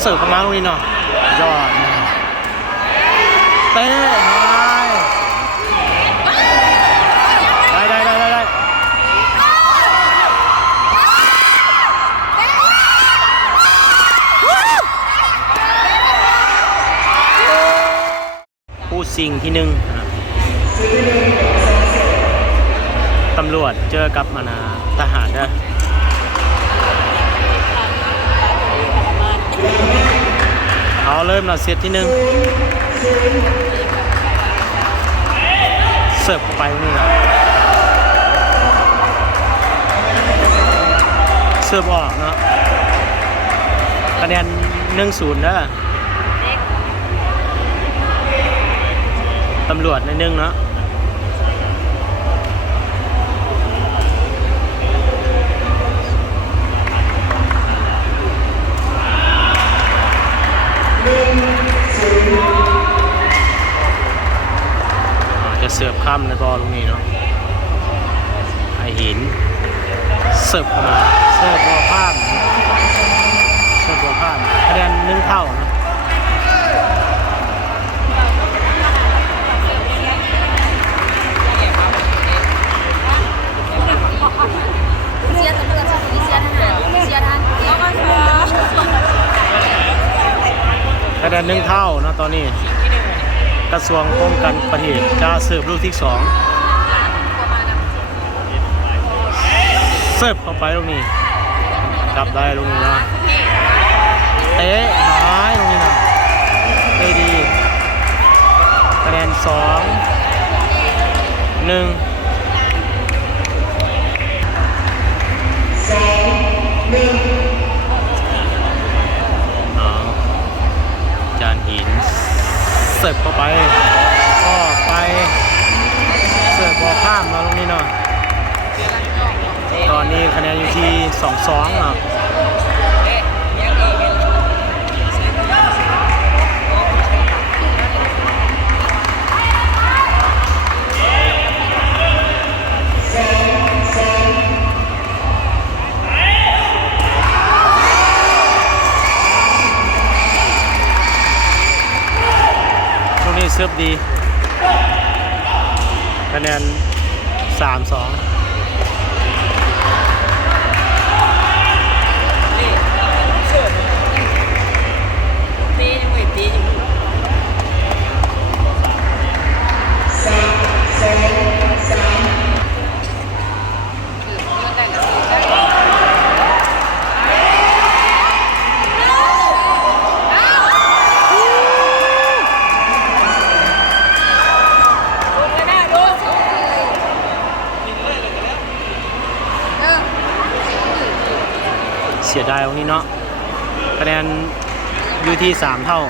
เสิร์ฟเข้ามาตรงนี้เนาะยอดเตะได้ผู้สิงที่หนึ่งตำรวจเจอกับทหารเด้อเอาเริ่มแล้วเซตที่หนึ่งเสิร์ฟเข้าไปนี่นะเสิร์ฟออกเนาะคะแนน 1-0 เด้อตำรวจในหนึ่งเนาะจะเสิร์ฟข้ามในบอลตรงนี้เนาะไอหินเสิร์ฟเข้ามาเสิร์ฟบอลข้ามคะแนน1 เท่านะคะแนน1 เท่านะตอนนี้กระทรวงป้องกันประเทศจะเสิร์ฟลูกที่ 2เสิร์ฟเข้าไปตรงนี้จับได้ตรงนี้นะเตะหายตรงนี้นะเตะดีคะแนน2-1จานหินเสิร์ฟเข้าไปก็ไปเสิร์ฟบอลข้ามมาตรงนี้เนาะตอนนี้คะแนนอยู่ที่ 2-2 เนาะเสิร์ฟดีคะแนน 3-2เสียดายตรงนี้เนาะคะแนนอยู่ที่ 3 เท่า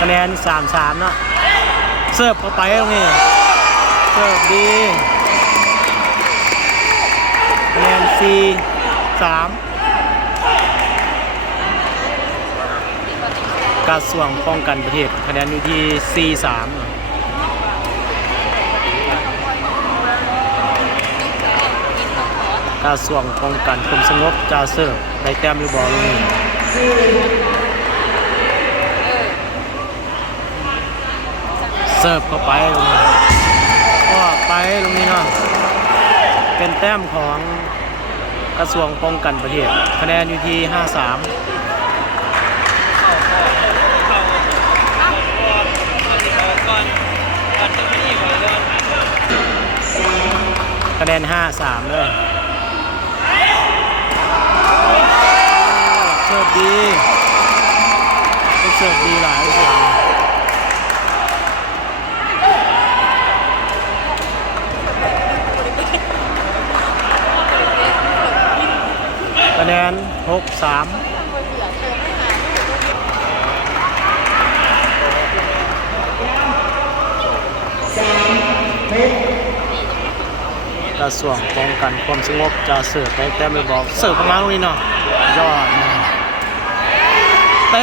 คะแนน 3-3 เนาะเสิร์ฟเข้าไปตรงนี้เสิร์ฟดีคะแนน 4-3กระทรวงป้องกันประเทศคะแนนอยู่ที่ 4-3กระทรวงป้องกันความสงบจะเสิร์ฟได้แต้มหรือบอลลงนี้เสิร์ฟเข้าไปตรงนี้ก็ไปตรงนี้เนาะเป็นแต้มของกระทรวงป้องกันประเทศคะแนนอยู่ที่ 5-3คะแนน 5-3 เลยเสิร์ฟดีเสิร์ฟดีหลายเสิร์ฟคะแนน 6-3กระทรวงป้องกันความสงบจะเสิร์ฟได้แต้มไปบอกเสิร์ฟเข้ามาตรงนี้เนาะยอดเตะ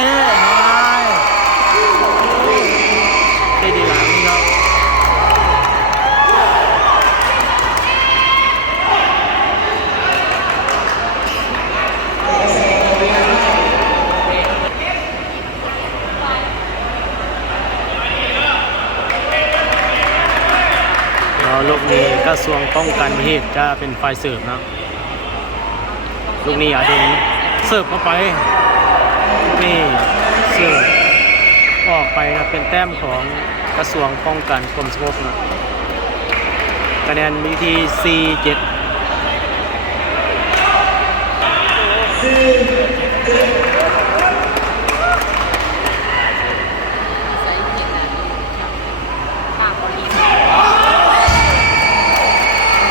ระทรวงป้องกันประเทศจะเป็นฝ่ายเสิร์ฟนะลูกนี้อาดงเสิร์ฟเข้าไปลูกนี้เสิร์ฟออกไปนะเป็นแต้มของกระทรวงป้องกันความสงบนะคะแนนมีที่4-7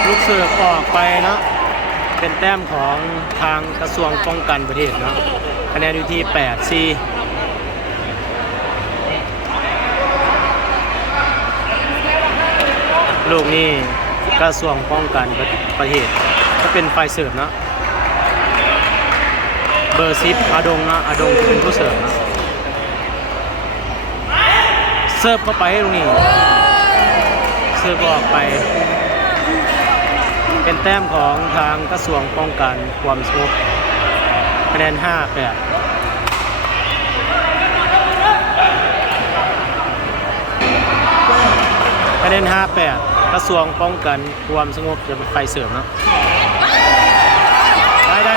ลูกเสิร์ฟออกไปเนาะเป็นแต้มของทางกระทรวงป้องกันประเทศเนาะคะแนนอยู่ที่8-4ลูกนี้กระทรวงป้องกันประเทศก็เป็นฝ่ายเสิร์ฟเนาะเบอร์10อาดงนะอาดงเป็นผู้เสิร์ฟนะเสิร์ฟเข้าไปตรงนี้เสิร์ฟออกไปเป็นแต้มของทางกระทรวงป้องกันความสงบคะแนน5-8คะแนน5-8กระทรวงป้องกันความสงบจะเป็นฝ่ายเสิร์ฟเนาะได้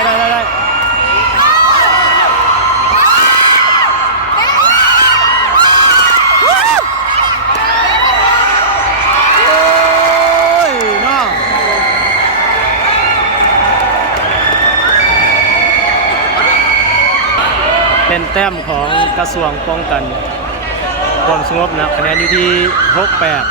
เป็นแต้มของกระทรวงป้องกันความสงบนะคะแนนอยู่ที่6-8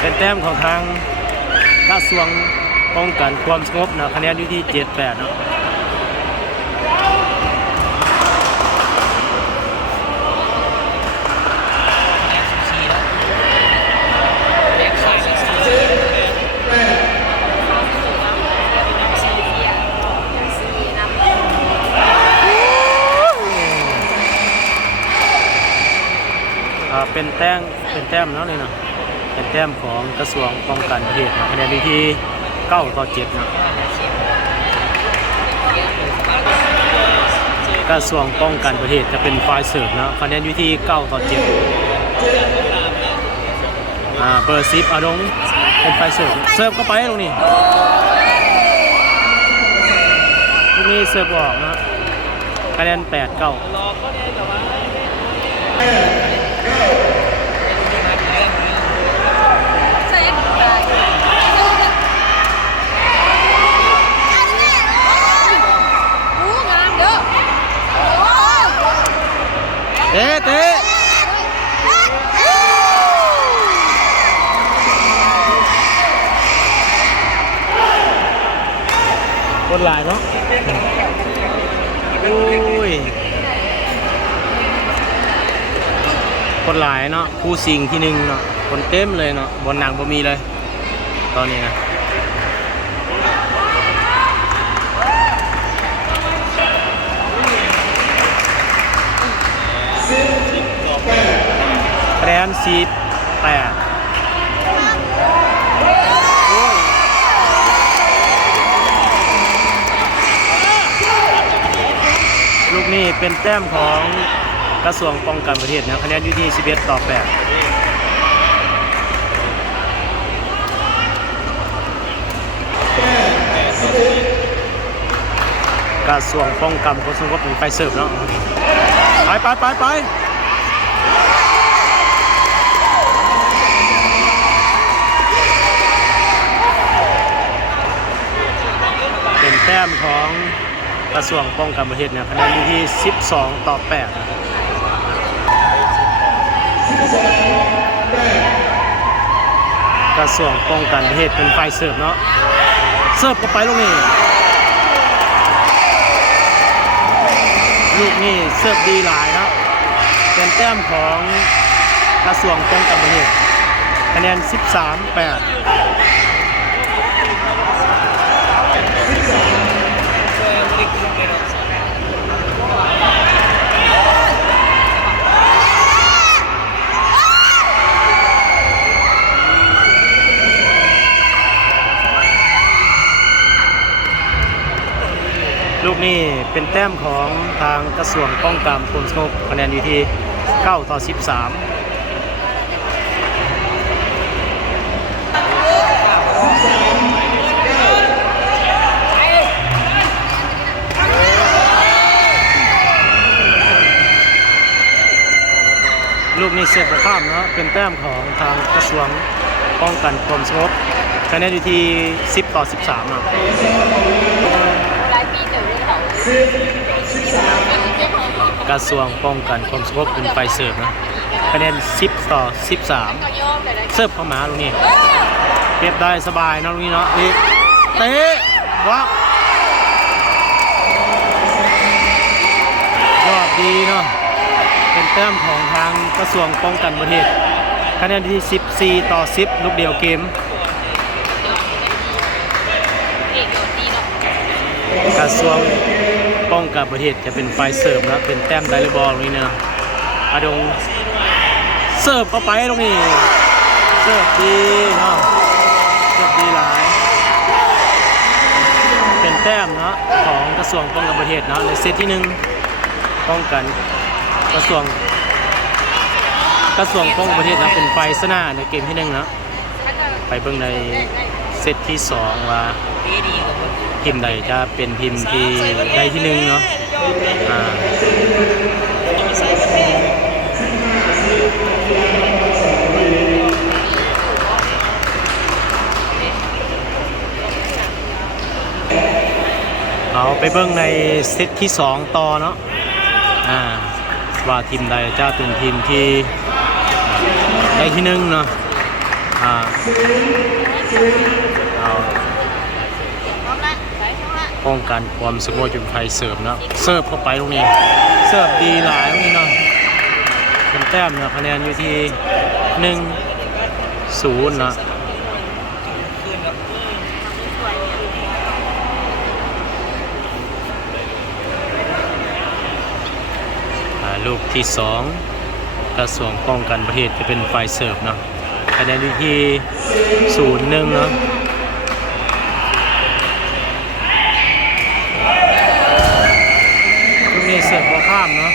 เป็นแต้มของทางกระทรวงป้องกันความสงบนะคะแนนอยู่ที่7-8เนาะเป็นแต้มแล้วนี่นะเป็นแต้มของกระทรวงป้องกันประเทศนะคะแนนที่9-7นะกระทรวงป้องกันประเทศจะเป็นฝ่ายเสิร์ฟนะคะแนนอยู่ที่9-7เบอร์10อาดงเป็นฝ่ายเสิร์ฟเข้าไปตรงนี้ตรงนี้เสิร์ฟออกนะคะแนน8-9เตะคนหลายเนาะคนหลายเนาะผู้สิงที่1เนาะคนเต็มเลยเนาะบนหนังบ่มีเลยตอนนี้นะคะแนน18ลูกนี้เป็นแต้มของกระทรวงป้องกันประเทศนะคะแนนอยู่ที่11-8กระทรวงป้องกันความสงบเป็นฝ่ายเสิร์ฟเนาะไปเป็นแต้มของกระทรวงป้องกันประเทศเนี่ยคะแนนอยู่ที่12-8กระทรวงป้องกันประเทศเป็นฝ่ายเสิร์ฟเนาะเสิร์ฟเข้าไปลูกนี้เสิร์ฟดีหลายนะเป็นแต้มของกระทรวงป้องกันประเทศคะแนน13-8ล กนี้เป็นแต้มของทางกระทรวงป้องกันความสงบคะแนนอยู่ที่9-13ลูกนี้เสิร์ฟข้ามนะเป็นแต้มของทางกระทรวงป้องกันความสงบคะแนนอยู่ที่10-13นะกระทรวงป้องกันความสงบเป็นไฟเสิร์ฟนะคะแนน10-13เสิร์ฟเข้ามาลูกนี้เก็บได้สบายนะลูกนี้เนาะนี่เตะวักยอดดีเนาะเป็นแต้มของทางกระทรวงป้องกันประเทศคะแนนที่14-10ลูกเดียวเกมกระทรวงป้องกันประเทศจะเป็นไฟเสิร์ฟนะเป็นแต้มไดร์บอลนี่นะอาดงเสิร์ฟเข้าไปตรงนี้เสิร์ฟดีเนาะเสิร์ฟดีหลายเป็นแต้มนะของกระทรวงป้องกันประเทศนะในเซตที่1ป้องกันกระทรวงป้องกันประเทศนะเป็นไฟสนาในเกมที่1นะไปเบิ่งในเซตที่2ว่าทีมใดจะเป็นทีมที่ได้ที่1เนาะเอาไปเบิ่งในเซตที่2ต่อเนาะว่าทีมใดจะเป็นทีมที่ได้ที่1เนาะเอาป้องกันความสงบจุดไฟเสิร์ฟนะเสิร์ฟเข้าไปตรงนี้เสิร์ฟดีหลายตรงนี้เนาะเป็นแต้มนะคะแนนอยู่ที่1-0นะลูกที่2กระทรวงป้องกันประเทศจะเป็นไฟเสิร์ฟเนาะคะแนนอยู่ที่0-1เนาะลูกนี้เสิร์ฟบอลข้ามเนาะ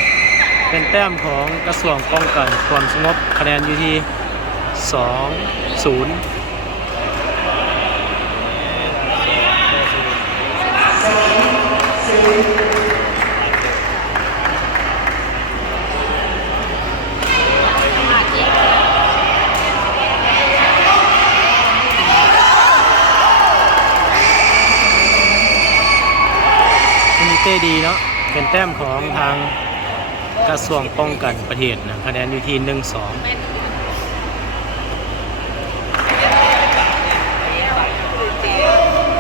เป็นแต้มของกระทรวงป้องกันความสงบคะแนนอยู่ที่2-0เต้ดีเนาะเป็นแต้มของทางกระทรวงป้องกันประเทศนะคะแนนอยู่ที่1-2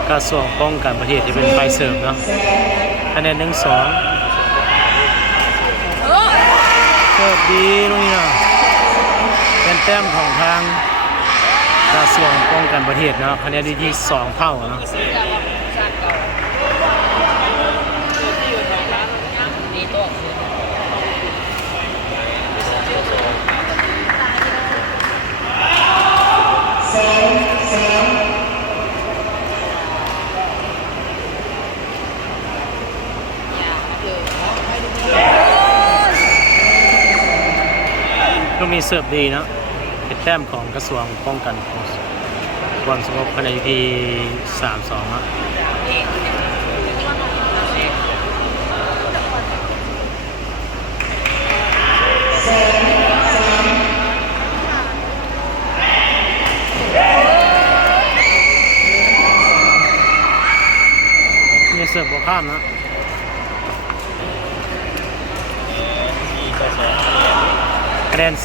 กระทรวงป้องกันประเทศจะเป็นไฟเสิร์ฟเนาะคะแนน1-2เสิร์ฟดีตรงนี้เนาะเป็นแต้มของทางกระทรวงป้องกันประเทศเนาะคะแนนอยู่ที่2เท่าเนาะก็มีเสิร์ฟดีนะเป็นแต้มของกระทรวงป้องกันความสงบคะแนนอยู่ที่3-2นะมีเสิร์ฟบอลข้ามนะคะแนน4-6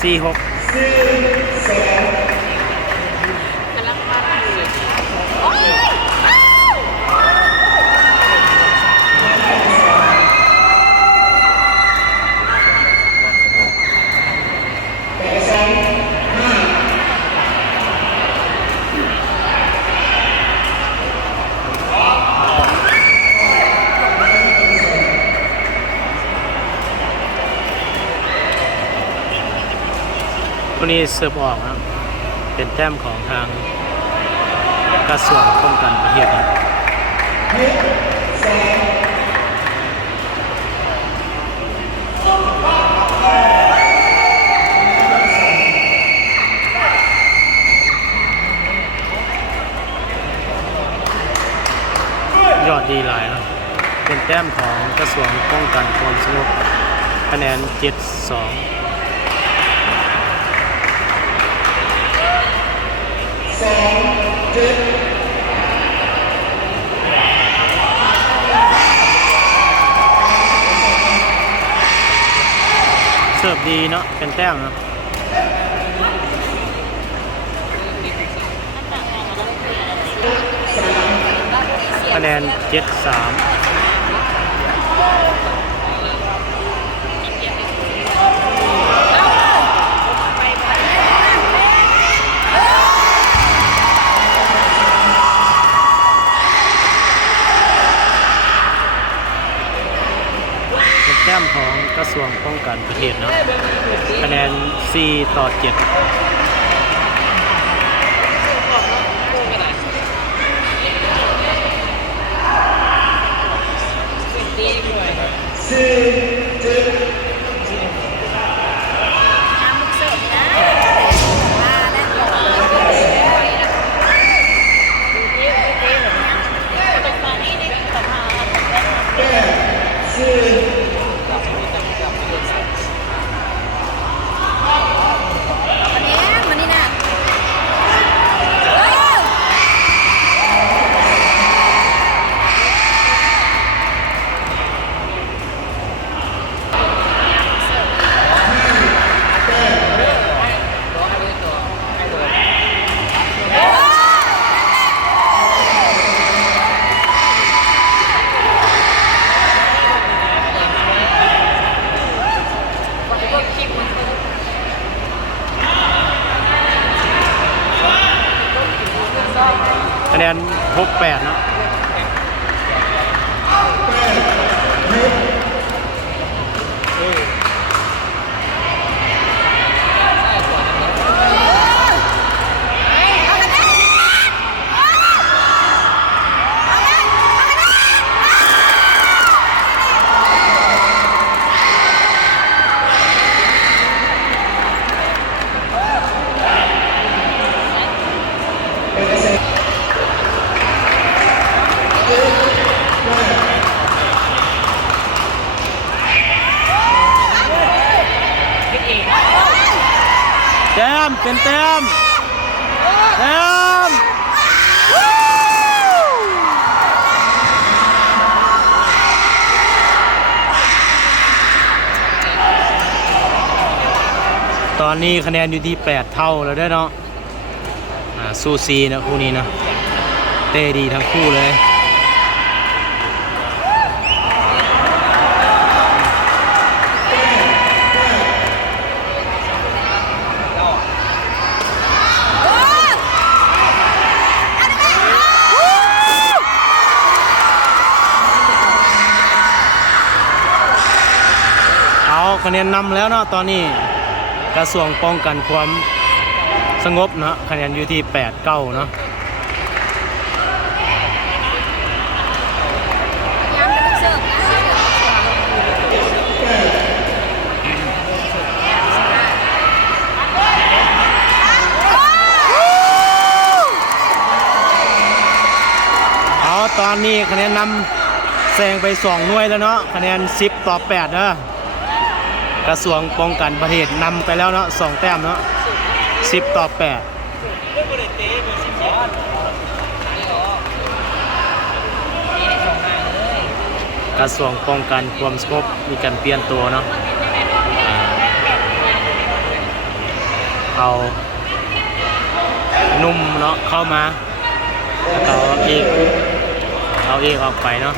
ตัวนี้เสิร์ฟออกนะเป็นแต้มของทางกระทรวงป้องกันประเทศนะ ดีหลายเนาะเป็นแต้มของกระทรวงป้องกันความสงบคะแนน7-2เสิร์ฟดีเนาะเป็นแต้มเนาะคะแนน7-3แต้มของกระทรวงป้องกันประเทศเนาะคะแนน4-7คะแนน6-8เนาะแต้มเป็นแต้มแต้มตอนนี้คะแนนอยู่ที่8เท่าแล้วด้วยเนาะซูซีนะคู่นี้นะเตะดีทั้งคู่เลยคะแนนนำแล้วเนาะตอนนี้กระทรวงป้องกันความสงบเนาะคะแนนอยู่ที่8-9เนาะเอาตอนนี้คะแนนนำแซงไป2หน่วยแล้วเนาะคะแนน10-8เนาะกระทรวงป้องกันประเทศนำไปแล้วเนาะ2แต้มเนาะ10-8กระทรวงป้องกันความสงบมีการเปลี่ยนตัวเนาะเอานุ่มเนาะเข้ามาแล้วก็เอาเอกออกไปเนาะ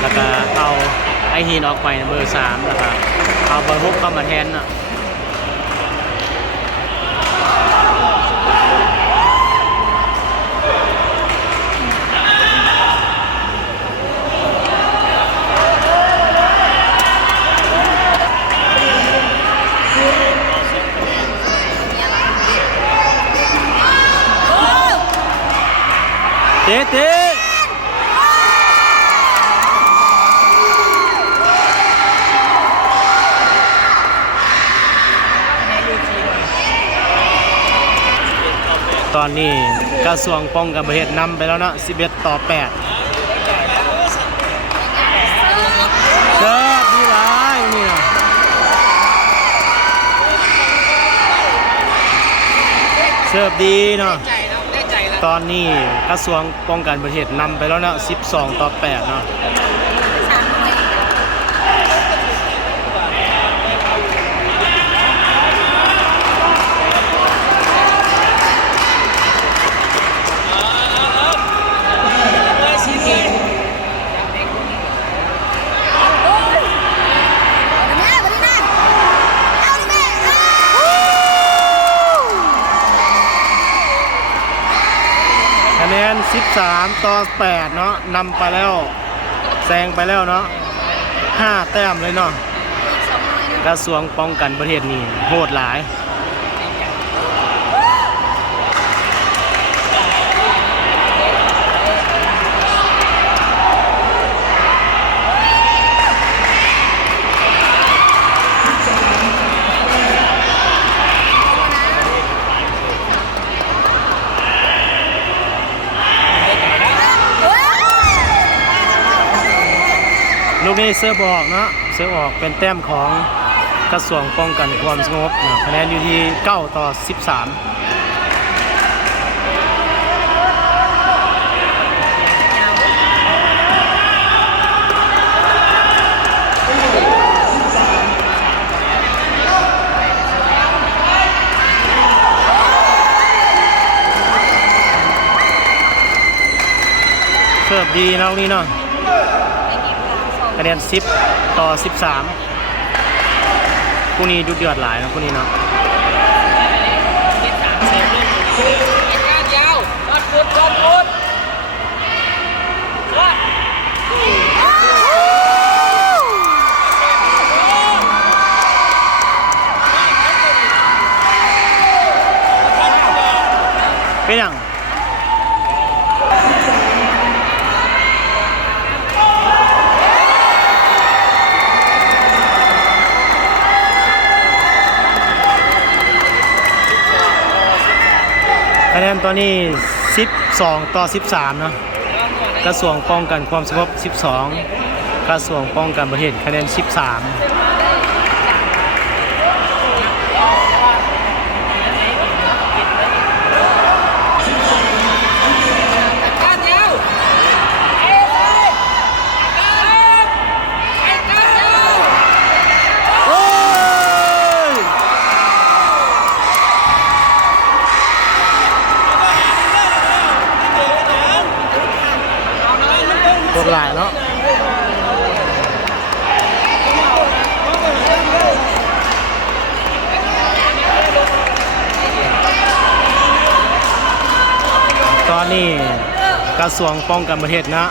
แล้วก็เอาไอฮีนออกไปเบอร์3แล้วก็เอาเบอร์6เข้ามาแทนน่ะเตะ ตอนนี้กระทรวงป้องกันประเทศนำไปแล้วนะ11 ต่อ 8เสิร์ฟดีหลายนี่นะเสิร์ฟดีเนาะตอนนี้กระทรวงป้องกันประเทศนำไปแล้วนะ12 ต่อ 8เนาะคะแนน13 ต่อ 8เนาะนำไปแล้วแซงไปแล้วเนาะ5 แต้มเลยเนาะกระทรวงป้องกันประเทศนี่โหดหลายลูกนี้เสื้อบอกเนาะเสื้อออกเป็นแต้มของกระทรวงป้องกันความสงบคะแนนอยู่ที่9 ต่อ 13เสิร์ฟดีนะลูกนี้เนาะคะแนน10 ต่อ 13คู่นี้ดุเดือดหลายนะคู่นี้เนาะเป็นยังคะแนนตอนนี้12 ต่อ 13เนาะกระทรวงป้องกันความสงบ12กระทรวงป้องกันประเทศคะแนน13ตัวหลายเนาะตอนนี้กระทรวงป้องกันประเทศนะ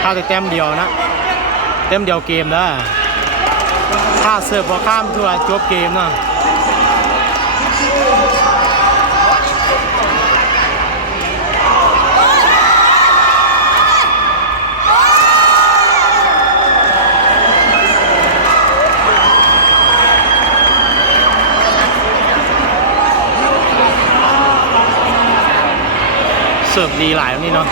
ถ้าจะแต้มเดียวนะแต้มเดียวเกมนะถ้าเสิร์ฟพอข้ามทัวจบเกมนะเสิร์ฟดีหลายนี่เนาะ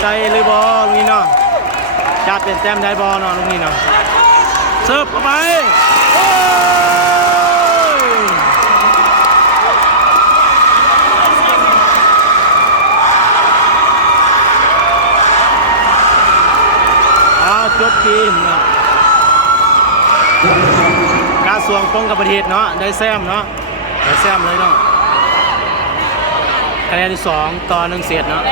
ใจเลยบอลนี่เนาะจะเปลี่ยนแต้มได้บอลเนาะลูกนี้เนาะเสิร์ฟเข้าไปจบทีมกระทรวงป้องกันประเทศเนาะได้แซมเนาะได้แซมเลยเนาะคะแนนที่2 ต่อ 1 เซตเนาะ